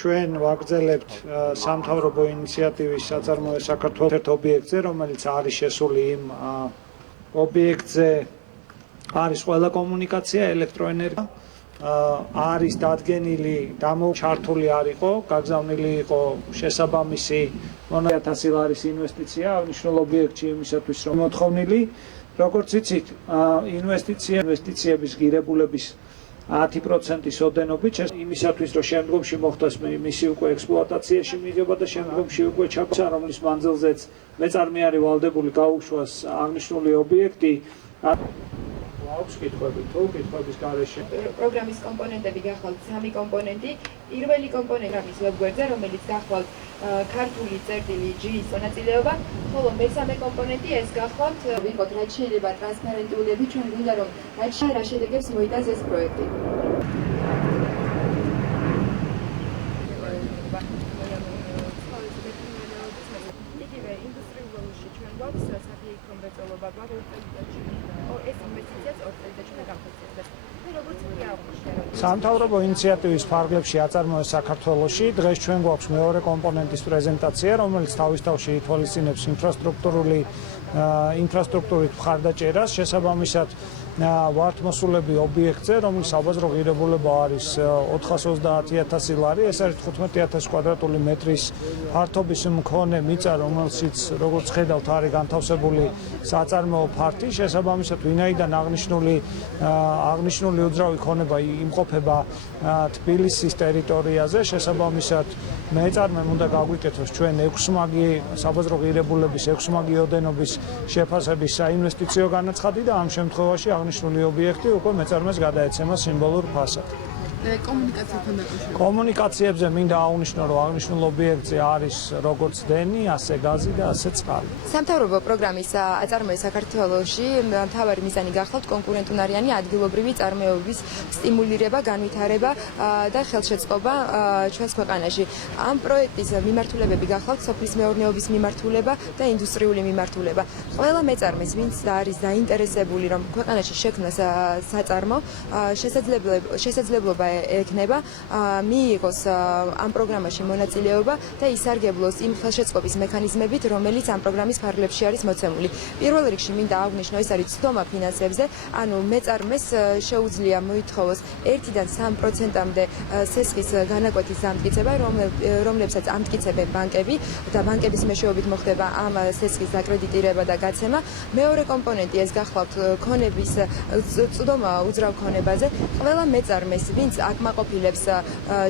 ჩვენ ვაგრძელებთ სამთავრობო ინიციატივის საწარმოო საქართველოს ერთ ობიექტზე, რომელიც არის შესული იმ ობიექტზე არის ყველა კომუნიკაცია, ელექტროენერგია, არის დადგენილი, ჩართული არ იყო, გაგზავნილი იყო შესაბამისი 1000 ლარის ინვესტიცია აღნიშნულ ობიექტში იმისათვის, რომ მოთხოვნილი, როგორც იცით, ინვესტიციების ღირებულების 10%-ის ოდენობით იმისათვის, რომ შემდგომში მოხდეს მისი უკვე ექსპლუატაციაში მიღება და შემდგომში უკვე ჩაგვცა, რომლის მანძილზეც მეწარმე არის ვალდებული გაუშვას აღნიშნული ობიექტი. აქვს კითხვები თუ კითხვების გარეშე? პროგრამის კომპონენტები გახვალთ 3 კომპონენტი. პირველი კომპონენტი არის ვებგვერდზე, რომელიც გახვალთ ქართული წერტილი G-ის მონაწილეობა, ხოლო მესამე კომპონენტი ეს გახვალთ ვიყოთ რაც შეიძლება ტრანსპარენტულები, ჩვენ გვინდა რომ რა შედეგებს მოიტანს ეს პროექტი. იგივე ინდუსტრიულ ველში ჩვენ გვაქვს საფეიქრო მრეწველობა, ეს ინვესტიციაც 2 წელიწადში უნდა განხორციელდეს. როგორც კი აღნიშნე, სამთავრობო ინიციატივის ფარგლებში აწარმოეს საქართველოში. დღეს ჩვენ გვაქვს მეორე კომპონენტის პრეზენტაცია, რომელიც თავის თავში ითვალისწინებს ინფრასტრუქტურით მხარდაჭერას, შესაბამისად ვართმოსულები ობიექტზე, რომლის საბაზრო ღირებულება არის 430,000 ლარი, ეს არის 15,000 კვადრატული მეტრის ფართობის მქონე მიწა, რომელშიც როგორც ხედავთ არის განთავსებული საწარმოო ფართი, შესაბამისად ვინაიდან აღნიშნული უძრავი ქონება იმყოფება თბილისის ტერიტორიაზე, შესაბამისად მეწარმემ უნდა გაგვიკეთოს ჩვენ 6 მაგი საბაზრო ღირებულების 6 მაგი ოდენობის შეფასების საინვესტიციო განაცხადი და ამ შემთხვევაში აღნიშნული ობიექტი უკვე მეწარმეს გადაეცემა სიმბოლურ ფასად. კომუნიკაციებზე მინდა აღვნიშნო, რომ აღნიშნულ ობიექტზე არის როგორც დენი, ასე გაზი და ასე წყალი. სამთავრობო პროგრამის აწარმოე საქართველოში მთავარი მიზანი გახლავთ კონკურენტუნარიანი ადგილობრივი წარმოების სტიმულირება, განვითარება და ხელშეწყობა ჩვენს ქვეყანაში. ამ პროექტის მიმართულებები გახლავთ სოფლის მეურნეობის მიმართულება და ინდუსტრიული მიმართულება. ყველა მეწარმეს, ვინც არის დაინტერესებული, რომ ქვეყანაში შექმნას საწარმო, შესაძლებლობა ექნება მიიღოს ამ პროგრამაში მონაწილეობა და ისარგებლოს იმ ხელშეწყობის მექანიზმებით, რომელიც ამ პროგრამის ფარგლებში არის მოცემული. პირველ რიგში მინდა აღვნიშნო, ეს არის ცდომა ფინანსებზე, ანუ მეწარმეს შეუძლია მოითხოვოს 1-დან 3%-მდე სესხის განაკვეთის ამტკიცება, რომლებსაც ამტკიცებენ ბანკები და ბანკების მეშვეობით მოხდება ამ სესხის დაკრედიტირება და გაცემა. მეორე კომპონენტი ეს გახლავთ ქონების ცდომა უძრავ ქონებაზე. ყველა მეწარმეს, ვინც აკმაყოფილებს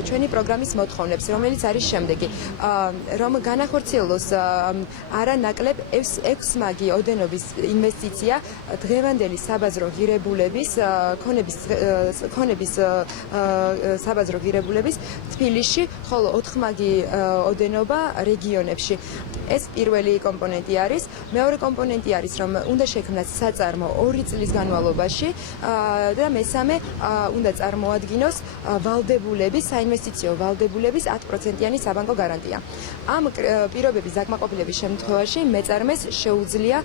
ჩვენი პროგრამის მოთხოვნებს, რომელიც არის შემდეგი, რომ განახორციელოს არანაკლებ 6 მაგი ოდენობის ინვესტიცია დღევანდელი საბაზრო ღირებულების ქონების საბაზრო ღირებულების თბილისში, ხოლო 4 მაგი ოდენობა რეგიონებში. ეს პირველი კომპონენტი არის. მეორე კომპონენტი არის, რომ უნდა შექმნას საწარმო 2 წლის განმავლობაში და მესამე უნდა წარმოადგინოს ვალდებულების, საინვესტიციო ვალდებულების 10%-იანი საბანკო გარანტია. ამ პირობების დაკმაყოფილების შემთხვევაში მეწარმეს შეუძლია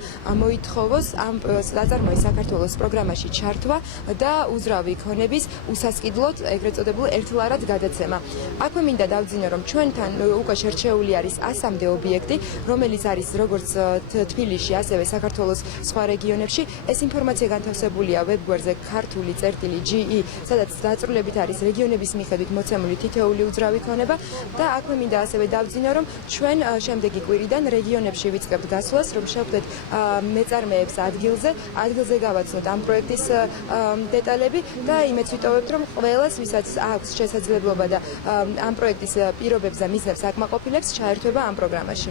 მოითხოვოს ამ საწარმოის საქართველოს პროგრამაში ჩართვა და უძრავი ქონების უსასყიდლოდ ეგრეთ წოდებულ ერთლარად გადაცემა. აქვე მინდა დავძინო, რომ ჩვენთან უკვე შერჩეული არის 100-მდე ობიექტი, რომელიც არის როგორც თბილისში, ასევე საქართველოს სხვა რეგიონებში. ეს ინფორმაცია განთავსებულია ვებგვერდზე ქართული წერტილი GE, სადაც დაწვრილებით არის რეგიონების მიხედვით მოცემული თითოეული უძრავი ქონება და აქვე მინდა ასევე დავძინო, რომ ჩვენ შემდეგი კვირიდან რეგიონებში ვიწყებთ გასვლას, რომ შევხვდეთ მეწარმეებს ადგილზე გავაცნოთ ამ პროექტის დეტალები და იმედს ვიტოვებთ, რომ ყველას, ვისაც აქვს შესაძლებლობა და ამ პროექტის პირობებს და მიზნებს აკმაყოფილებს, ჩაერთვება ამ პროგრამაში.